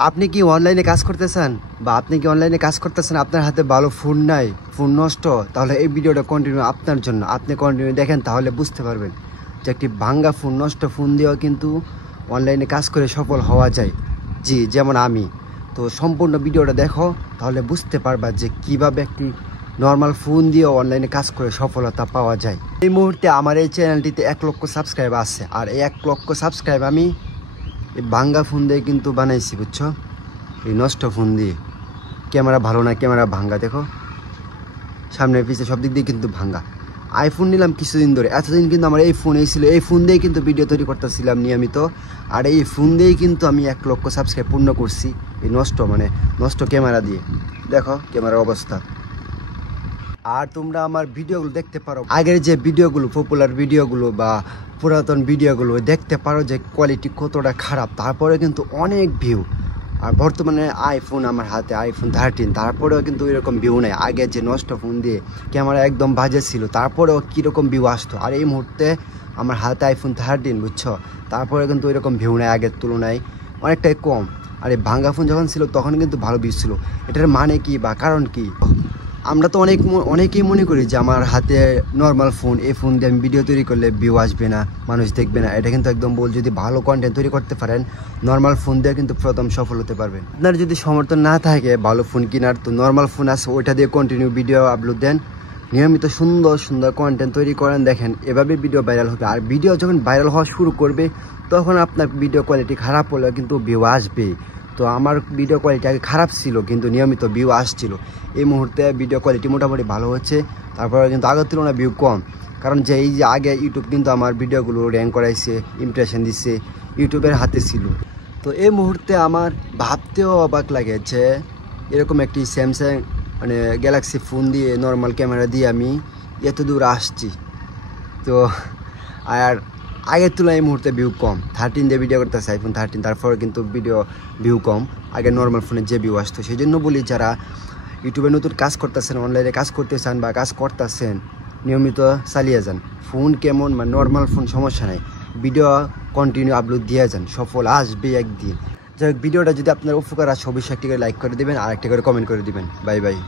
আপনি কি অনলাইনে কাজ করতেছেন আপনার হাতে ভালো ফোন নাই, ফোন নষ্ট, তাহলে এই ভিডিওটা কন্টিনিউ আপনার জন্য। আপনি কন্টিনিউ দেখেন, তাহলে বুঝতে পারবেন যে একটি ভাঙ্গা ফোন, নষ্ট ফোন দিয়েও কিন্তু অনলাইনে কাজ করে সফল হওয়া যায়। জি, যেমন আমি। তো সম্পূর্ণ ভিডিওটা দেখো, তাহলে বুঝতে পারবা যে কিভাবে একটি নর্মাল ফোন দিয়ে অনলাইনে কাজ করে সফলতা পাওয়া যায়। এই মুহূর্তে আমার এই চ্যানেলটিতে 1 লক্ষ সাবস্ক্রাইব আছে, আর এই 1 লক্ষ সাবস্ক্রাইব আমি এই ভাঙ্গা ফোন দিয়ে কিন্তু বানাইছি, বুঝছো? এই নষ্ট ফোন দিয়ে। ক্যামেরা ভালো না, ক্যামেরা ভাঙ্গা, দেখো সামনে পিছিয়ে সব দিক দিয়ে কিন্তু ভাঙ্গা। আইফোন নিলাম কিছুদিন ধরে, এতদিন কিন্তু আমার এই ফোন ছিল, এই ফোন দিয়েই কিন্তু ভিডিও তৈরি করতেছিলাম নিয়মিত। আর এই ফোন দিয়েই কিন্তু আমি 1 লক্ষ সাবস্ক্রাইব পূর্ণ করছি এই নষ্ট ক্যামেরা দিয়ে। দেখো ক্যামেরার অবস্থা। আর তোমরা আমার ভিডিওগুলো দেখতে পারো, আগের যে ভিডিওগুলো, পপুলার ভিডিওগুলো বা পুরাতন ভিডিওগুলো দেখতে পারো যে কোয়ালিটি কতটা খারাপ, তারপরে কিন্তু অনেক ভিউ। আর বর্তমানে আইফোন আমার হাতে, আইফোন 13, তারপরেও কিন্তু এরকম ভিউ নেই। আগে যে নষ্ট ফোন দিয়ে ক্যামেরা একদম বাজে ছিল, তারপরেও কীরকম ভিউ আসতো। আর এই মুহূর্তে আমার হাতে আইফোন 13, বুঝছো, তারপরে কিন্তু ওইরকম ভিউ নেই, আগের তুলনায় অনেকটাই কম। আর এই ভাঙ্গা ফোন যখন ছিল তখন কিন্তু ভালো ভিউ ছিল। এটার মানে কি বা কারণ কি? আমরা তো অনেকেই মনে করি যে আমার হাতে নর্মাল ফোন, এই ফোন দিয়ে আমি ভিডিও তৈরি করলে ভিউ আসবে না, মানুষ দেখবে না। এটা কিন্তু একদম ভুল। যদি ভালো কন্টেন্ট তৈরি করতে পারেন, নর্মাল ফোন দিয়ে কিন্তু প্রথম সফল হতে পারবেন। আপনার যদি সমর্থন না থাকে ভালো ফোন কেনার, তো নর্মাল ফোন আছে, ওইটা দিয়ে কন্টিনিউ ভিডিও আপলোড দেন, নিয়মিত সুন্দর সুন্দর কন্টেন্ট তৈরি করেন। দেখেন এভাবে ভিডিও ভাইরাল হবে। আর ভিডিও যখন ভাইরাল হওয়া শুরু করবে, তখন আপনার ভিডিও কোয়ালিটি খারাপ হলেও কিন্তু ভিউ আসবে। তো আমার ভিডিও কোয়ালিটি আগে খারাপ ছিল, কিন্তু নিয়মিত ভিউ আসছিল। এই মুহূর্তে ভিডিও কোয়ালিটি মোটামুটি ভালো হচ্ছে, তারপরে কিন্তু আগের তুলনায় ভিউ কম। কারণ যে এই যে আগে ইউটিউব কিন্তু আমার ভিডিওগুলো র্যাঙ্ক করাইছে, ইমপ্রেশন দিচ্ছে, ইউটিউবের হাতে ছিল। তো এই মুহূর্তে আমার ভাবতেও অবাক লাগে যে এরকম একটি স্যামসাং গ্যালাক্সি ফোন দিয়ে, নর্মাল ক্যামেরা দিয়ে আমি এত দূর আসছি। তো আর আগের তুলনায় এই মুহূর্তে ভিউ কম। 13 দিয়ে ভিডিও করতেছে, আইফোন 13, তারপরে কিন্তু ভিউ কম। আগে নর্মাল ফোনে যে ভিউ আসতো। সেই জন্য বলি, যারা ইউটিউবে নতুন কাজ করতেছেন, অনলাইনে কাজ করতে চান বা কাজ করতেছেন, নিয়মিত চালিয়ে যান। ফোন কেমন বা নর্মাল ফোন সমস্যা নেই, ভিডিও কন্টিনিউ আপলোড দিয়ে যান, সফল আসবে একদিন। যাই হোক, ভিডিওটা যদি আপনার উপকার আসে অবশ্যই একটি করে লাইক করে দেবেন আর একটি করে কমেন্ট করে দেবেন। Bye bye.